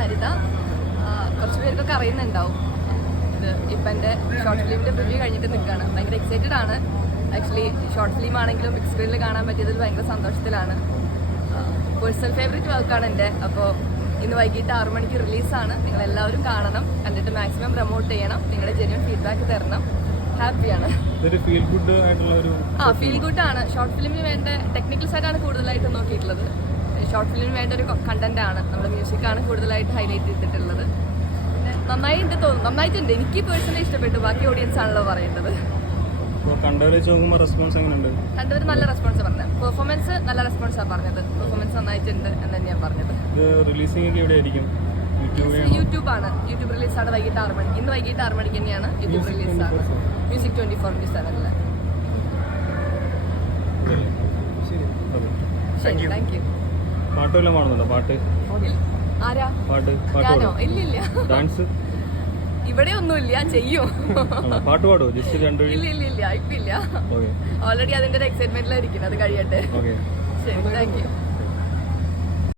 ഹരിത കുറച്ച് പേർക്കൊക്കെ അറിയുന്നുണ്ടാവും. ഇത് ഇപ്പം എന്റെ ഷോർട്ട് ഫിലിമിന്റെ പ്രിവ്യൂ കഴിഞ്ഞിട്ട് നിൽക്കുകയാണ്. ഭയങ്കര എക്സൈറ്റഡ് ആണ്. ആക്ച്വലി ഷോർട്ട് ഫിലിം ആണെങ്കിലും ബിഗ് സ്ക്രീനിൽ കാണാൻ പറ്റിയതിൽ ഭയങ്കര സന്തോഷത്തിലാണ്. പേഴ്സണൽ ഫേവറേറ്റ് വർക്കാണ് എന്റെ. അപ്പോൾ ഇന്ന് വൈകിട്ട് ആറു മണിക്ക് റിലീസാണ് നിങ്ങൾ എല്ലാവരും കാണണം. കണ്ടിട്ട് മാക്സിമം പ്രൊമോട്ട് ചെയ്യണം. നിങ്ങളുടെ ജെന്യൂൺ ഫീഡ്ബാക്ക് തരണം. ഹാപ്പിയാണ് ആ ഫീൽ ഗുഡ് ആണ്. ഷോർട്ട് ഫിലിമിന് വേണ്ട ടെക്നിക്കൽ സൈഡാണ് കൂടുതലായിട്ട് നോക്കിയിട്ടുള്ളത്. ഷോർട്ട് ഫിലിമിന് വേണ്ട ഒരു കണ്ടന്റ് ആണ്. നമ്മുടെ മ്യൂസിക്കാണ് കൂടുതലായിട്ട് ഹൈലൈറ്റ് ചെയ്തിട്ടുള്ളത്. നന്നായി എന്ത് തോന്നുന്നു. നന്നായിട്ടുണ്ട്. എനിക്ക് പേഴ്സണലി ഇഷ്ടപ്പെട്ടു. ബാക്കി ഓഡിയൻസ് ആണല്ലോ പറയുന്നത് കണ്ടവരെ കണ്ടവർ നല്ല റെസ്പോൺസ് പറഞ്ഞത്. പെർഫോമൻസ് നല്ല റെസ്പോൺസാണ് പറഞ്ഞത്. പെർഫോമൻസ് നന്നായിട്ടുണ്ട് എന്ന് തന്നെയാണ് പറഞ്ഞത്. എവിടെ ആയിരിക്കും? യൂട്യൂബ് യൂട്യൂബ് ആണ്? യൂട്യൂബ് വൈകിട്ട് ആറ് മണി ഇന്ന് വൈകിട്ട് ആറ് മണിക്ക് തന്നെയാണ് യൂട്യൂബ് റിലീസാണ് മ്യൂസിക് ട്വന്റി ഫോർ ഇന്റു സെവനിൽ ശരി. താങ്ക് യു പാട്ട് വല്ലതും കാണുന്നുണ്ടോ പാട്ട്? ആരാ? പാട്ട് പാട്ട് ഞാനോ? ഇല്ല ഇല്ലില്ല ഡാൻസ്? ഇവിടെ ഒന്നുമില്ല ചെയ്യും? പാട്ട് പാടുമോ ജസ്റ്റ് രണ്ട് ഇല്ല ഇല്ല ഇല്ല. ഇപ്പില്ല ഓക്കെ ഓൾറെഡി അതിന്റെ ഒരു എക്സൈറ്റ്മെന്റിലായിരിക്കും അത് കഴിയട്ടെ. ഓക്കെ ശരി താങ്ക് യു